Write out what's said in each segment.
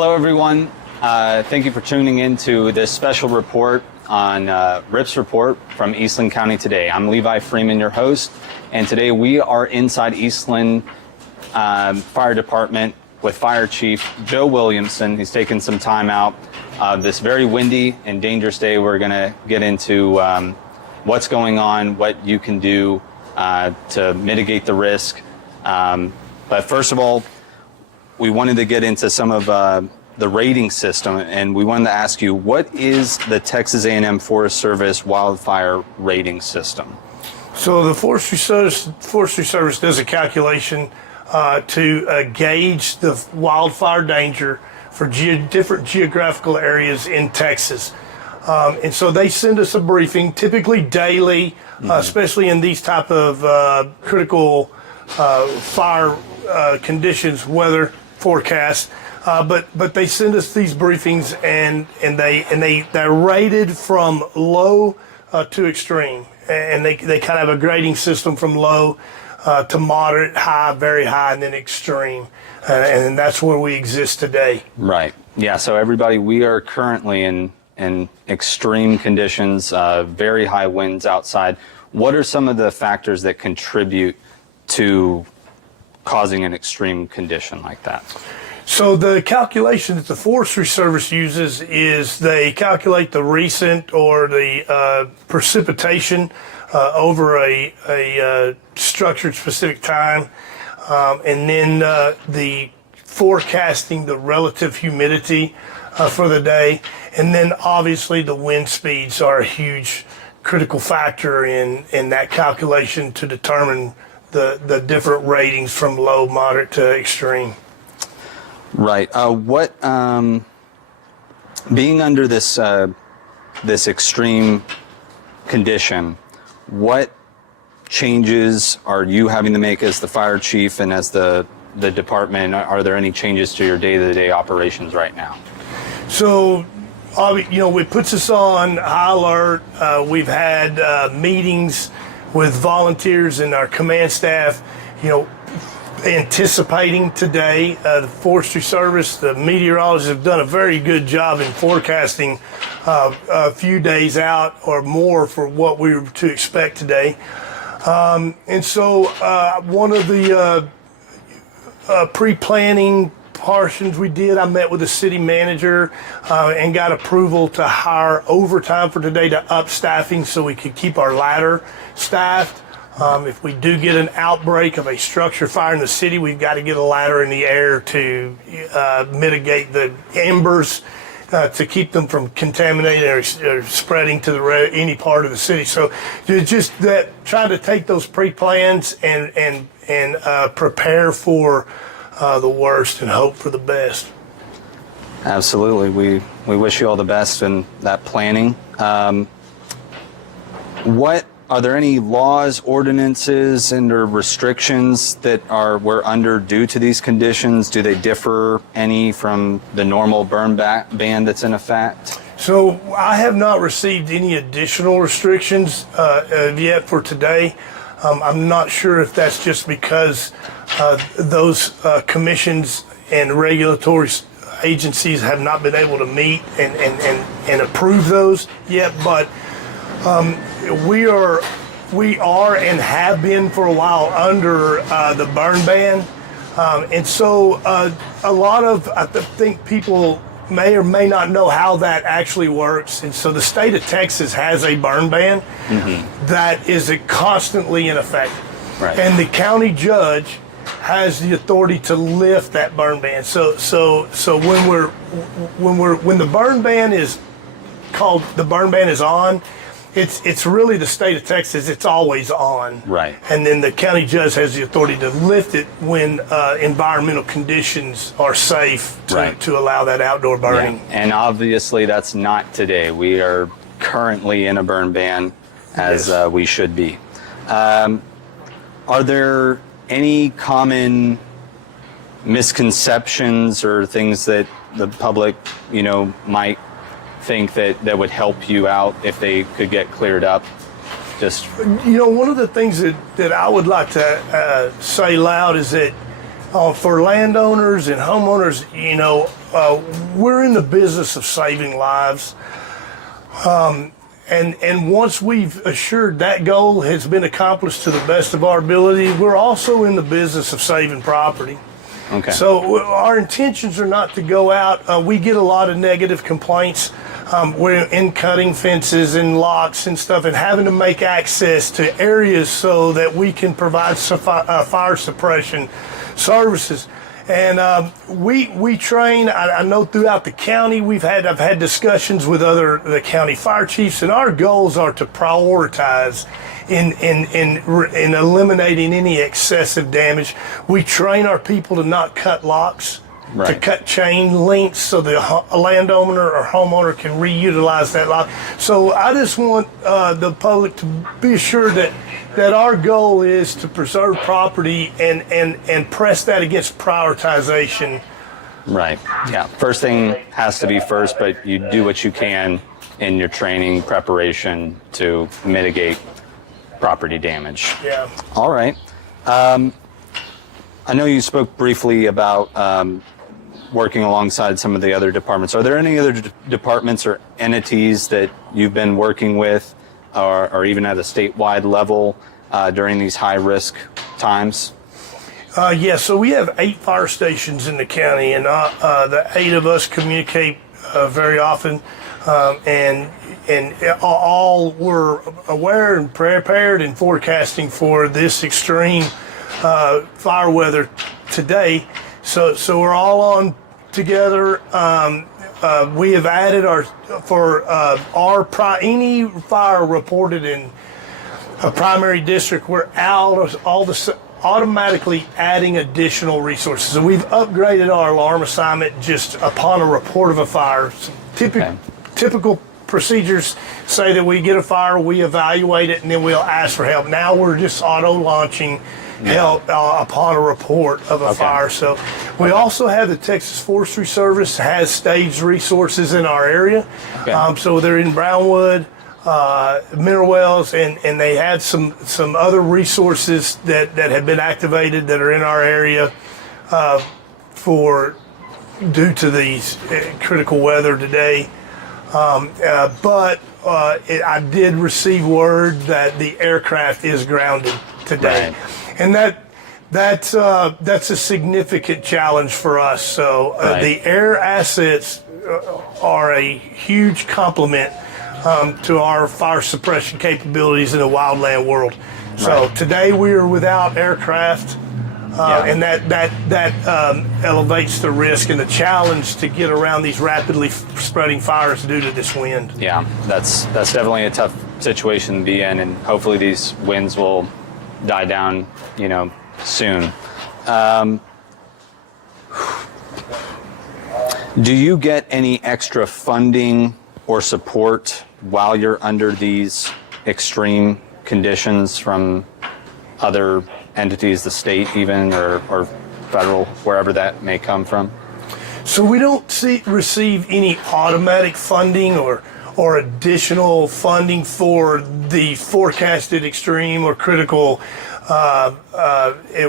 Hello, everyone. Thank you for tuning in to this special report on RIP's report from Eastland County today. I'm Levi Freeman, your host, and today we are inside Eastland Fire Department with Fire Chief Joe Williamson. He's taken some time out. This very windy and dangerous day, we're going to get into what's going on, what you can do to mitigate the risk. But first of all, we wanted to get into some of the rating system, and we wanted to ask you, what is the Texas A&M Forest Service wildfire rating system? So the Forestry Service does a calculation to gauge the wildfire danger for different geographical areas in Texas. And so they send us a briefing, typically daily, especially in these type of critical fire conditions, weather forecasts. But they send us these briefings, and they're rated from low to extreme, and they kind of have a grading system from low to moderate, high, very high, and then extreme, and that's where we exist today. Right. Yeah. So everybody, we are currently in extreme conditions, very high winds outside. What are some of the factors that contribute to causing an extreme condition like that? So the calculation that the Forestry Service uses is they calculate the recent or the precipitation over a structured specific time, and then the forecasting the relative humidity for the day, and then obviously the wind speeds are a huge critical factor in that calculation to determine the different ratings from low, moderate to extreme. Right. Being under this extreme condition, what changes are you having to make as the fire chief and as the department? Are there any changes to your day-to-day operations right now? So, it puts us on high alert. We've had meetings with volunteers and our command staff, anticipating today. The Forestry Service, the meteorologists have done a very good job in forecasting a few days out or more for what we were to expect today. And so one of the pre-planning portions we did, I met with the city manager and got approval to hire overtime for today to up staffing so we could keep our ladder staffed. If we do get an outbreak of a structure fire in the city, we've got to get a ladder in the air to mitigate the embers to keep them from contaminating or spreading to any part of the city. So just that, trying to take those pre-plans and prepare for the worst and hope for the best. Absolutely. We wish you all the best in that planning. Are there any laws, ordinances, and/or restrictions that we're under due to these conditions? Do they differ any from the normal burn ban that's in effect? So I have not received any additional restrictions yet for today. I'm not sure if that's just because those commissions and regulatory agencies have not been able to meet and approve those yet, but we are and have been for a while under the burn ban, and so a lot of, I think people may or may not know how that actually works. And so the state of Texas has a burn ban that is constantly in effect, right. And the county judge has the authority to lift that burn ban. So when the burn ban is called, the burn ban is on, it's really the state of Texas. It's always on, right? And then the county judge has the authority to lift it when environmental conditions are safe to allow that outdoor burning. Yeah. And obviously, that's not today. We are currently in a burn ban, as we should be. Are there any common misconceptions or things that the public, might think that would help you out if they could get cleared up? Just one of the things that I would like to say loud is that for landowners and homeowners, we're in the business of saving lives. And once we've assured that goal has been accomplished to the best of our ability, we're also in the business of saving property. Okay. So our intentions are not to go out. We get a lot of negative complaints. We're in cutting fences and locks and stuff and having to make access to areas so that we can provide fire suppression services. And we train. I know throughout the county I've had discussions with the county fire chiefs, and our goals are to prioritize in eliminating any excessive damage. We train our people to not cut locks, right, to cut chain links so the landowner or homeowner can reutilize that lock. So I just want the public to be assured that our goal is to preserve property and press that against prioritization. Right. Yeah. First thing has to be first, but you do what you can in your training preparation to mitigate property damage. Yeah. All right. I know you spoke briefly about working alongside some of the other departments. Are there any other departments or entities that you've been working with or even at a statewide level during these high-risk times? Yes, so we have 8 fire stations in the county, and the 8 of us communicate very often, and all were aware and prepared and forecasting for this extreme fire weather today. So we're all on together. We have added any fire reported in a primary district, we're automatically adding additional resources. So we've upgraded our alarm assignment just upon a report of a fire. So typical procedures say that we get a fire, we evaluate it, and then we'll ask for help. Now we're just auto-launching help upon a report of a fire. So we also have the Texas Forestry Service has staged resources in our area. So they're in Brownwood, Mineral Wells, and they have some other resources that have been activated that are in our area due to these critical weather today. But I did receive word that the aircraft is grounded today, and that's a significant challenge for us. So the air assets are a huge complement to our fire suppression capabilities in the wildland world. So today we are without aircraft, and that elevates the risk and the challenge to get around these rapidly spreading fires due to this wind. Yeah, that's definitely a tough situation to be in, and hopefully these winds will die down, soon. Do you get any extra funding or support while you're under these extreme conditions from other entities, the state even, or federal, wherever that may come from? So we don't receive any automatic funding or additional funding for the forecasted extreme or critical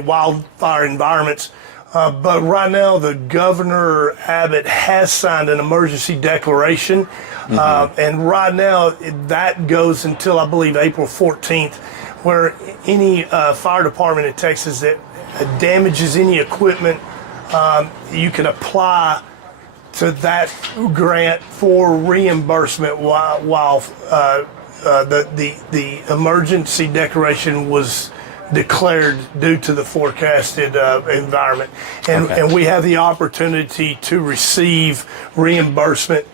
wildfire environments. But right now, the Governor Abbott has signed an emergency declaration. And right now, that goes until, I believe, April 14th, where any fire department in Texas that damages any equipment, you can apply to that grant for reimbursement while the emergency declaration was declared due to the forecasted environment. And we have the opportunity to receive reimbursement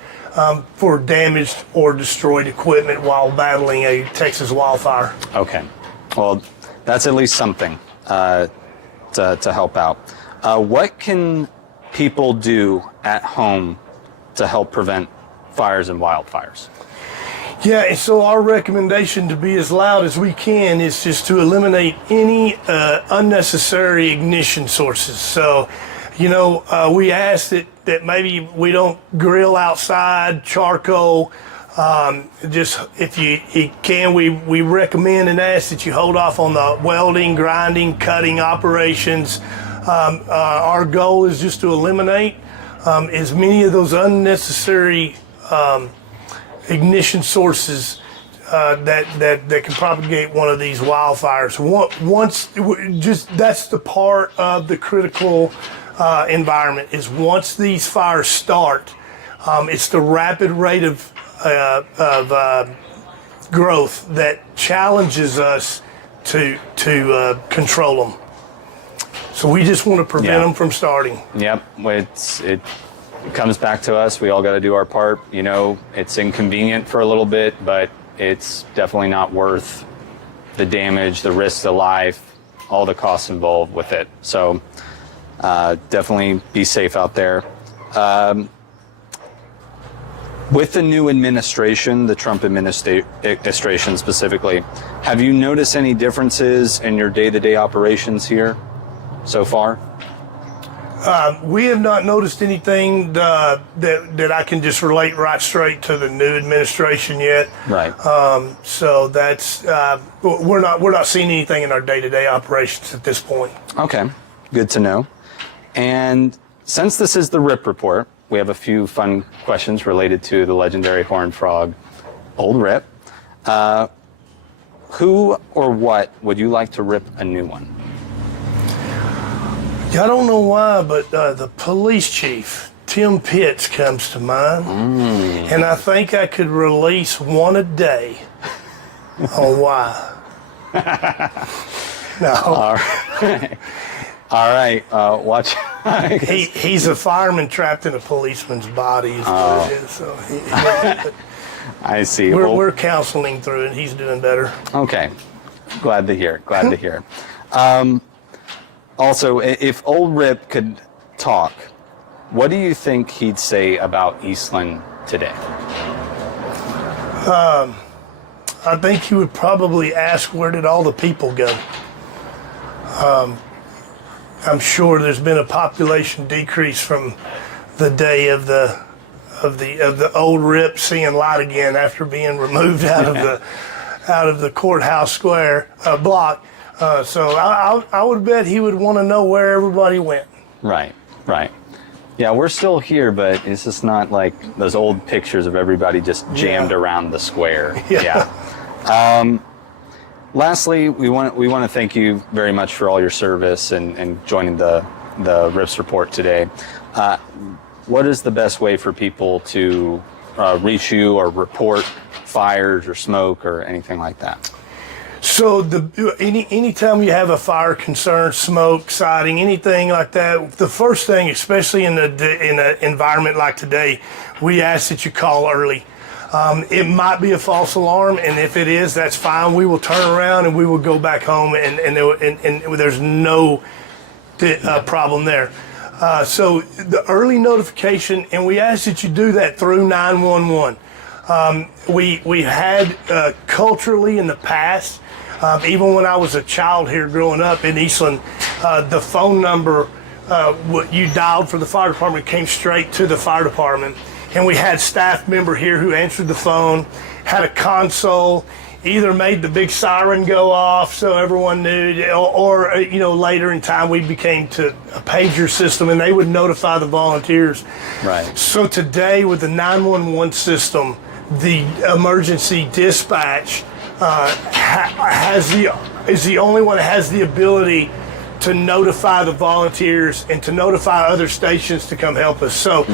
for damaged or destroyed equipment while battling a Texas wildfire. Okay. Well, that's at least something to help out. What can people do at home to help prevent fires and wildfires? Yeah, and so our recommendation, to be as loud as we can, is just to eliminate any unnecessary ignition sources. So, we ask that maybe we don't grill outside, charcoal. Just if you can, we recommend and ask that you hold off on the welding, grinding, cutting operations. Our goal is just to eliminate as many of those unnecessary ignition sources that can propagate one of these wildfires. That's the part of the critical environment is once these fires start, it's the rapid rate of growth that challenges us to control them. So we just want to prevent them from starting. Yep, it comes back to us. We all got to do our part. You know, it's inconvenient for a little bit, but it's definitely not worth the damage, the risk to life, all the costs involved with it. So definitely be safe out there. With the new administration, the Trump administration specifically, have you noticed any differences in your day-to-day operations here so far? We have not noticed anything that I can just relate right straight to the new administration yet. Right. So that's we're not seeing anything in our day-to-day operations at this point. Okay, good to know. And since this is the RIP report, we have a few fun questions related to the legendary horned frog, Old Rip. Who or what would you like to rip a new one? I don't know why, but the police chief, Tim Pitts, comes to mind. And I think I could release one a day on why. No. All right. All right. Watch. He's a fireman trapped in a policeman's body. Is what it is. So I see. We're counseling through it. He's doing better. Okay. Glad to hear. Glad to hear. Also, if Old Rip could talk, what do you think he'd say about Eastland today? I think he would probably ask, where did all the people go? I'm sure there's been a population decrease from the day of the Old Rip seeing light again after being removed out of the courthouse square block. So I would bet he would want to know where everybody went. Right. Yeah, we're still here, but it's just not like those old pictures of everybody just jammed around the square. Yeah. Lastly, we want to thank you very much for all your service and joining the RIPS report today. What is the best way for people to reach you or report fires or smoke or anything like that? So anytime you have a fire concern, smoke, sighting, anything like that, the first thing, especially in an environment like today, we ask that you call early. It might be a false alarm, and if it is, that's fine. We will turn around and we will go back home, and there's no problem there. So the early notification, and we ask that you do that through 911. We had culturally in the past, even when I was a child here growing up in Eastland, the phone number you dialed for the fire department came straight to the fire department. And we had staff member here who answered the phone, had a console, either made the big siren go off so everyone knew, or later in time we became to a pager system and they would notify the volunteers. Right. So today with the 911 system, the emergency dispatch is the only one that has the ability to notify the volunteers and to notify other stations to come help us. So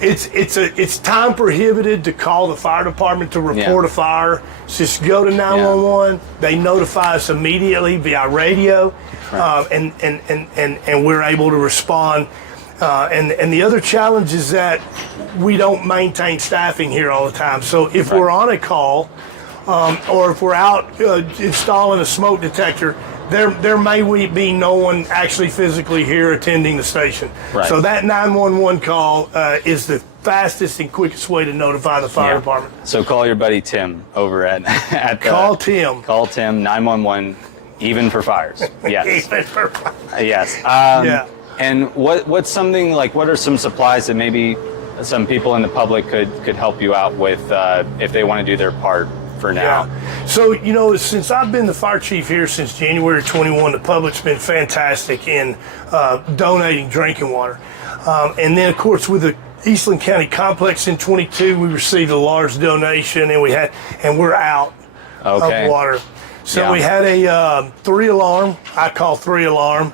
it's time prohibited to call the fire department to report a fire. So just go to 911. They notify us immediately via radio, and we're able to respond. And the other challenge is that we don't maintain staffing here all the time. So if we're on a call, or if we're out installing a smoke detector, there may be no one actually physically here attending the station. Right. So that 911 call is the fastest and quickest way to notify the fire department. So call your buddy Tim over at Call Tim. Call Tim, 911, even for fires. Yes. Even for fires. Yes. And what's something like, what are some supplies that maybe some people in the public could help you out with if they want to do their part for now. Yeah. So, you know, since I've been the fire chief here since January 21, the public's been fantastic in donating drinking water. And then, of course, with the Eastland County complex in 22, we received a large donation, and we're out of water. So we had a 3-alarm, I call 3-alarm,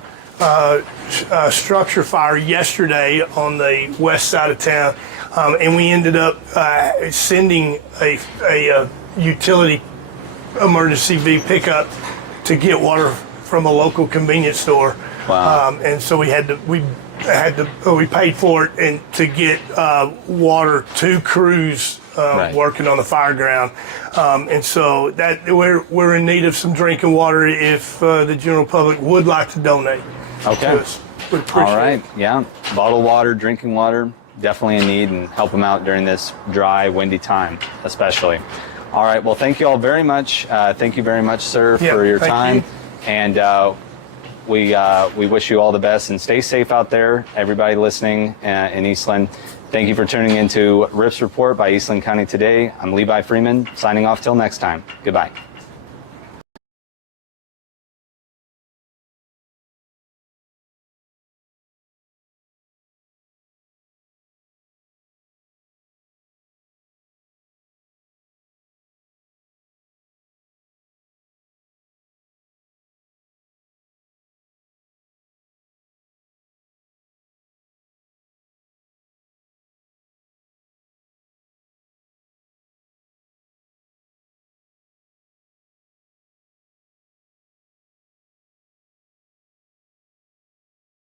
structure fire yesterday on the west side of town, and we ended up sending a utility emergency V pickup to get water from a local convenience store. Wow. And so we paid for it and to get water to crews working on the fire ground, and so that we're in need of some drinking water if the general public would like to donate. Okay. To us. We'd appreciate All right. it. Yeah. Bottled water, drinking water, definitely in need, and help them out during this dry, windy time, especially. All right. Well, thank you all very much. Thank you very much, sir, for your time. You. And we wish you all the best, and stay safe out there, everybody listening in Eastland. Thank you for tuning into RIPS Report by Eastland County Today. I'm Levi Freeman, signing off till next time. Goodbye.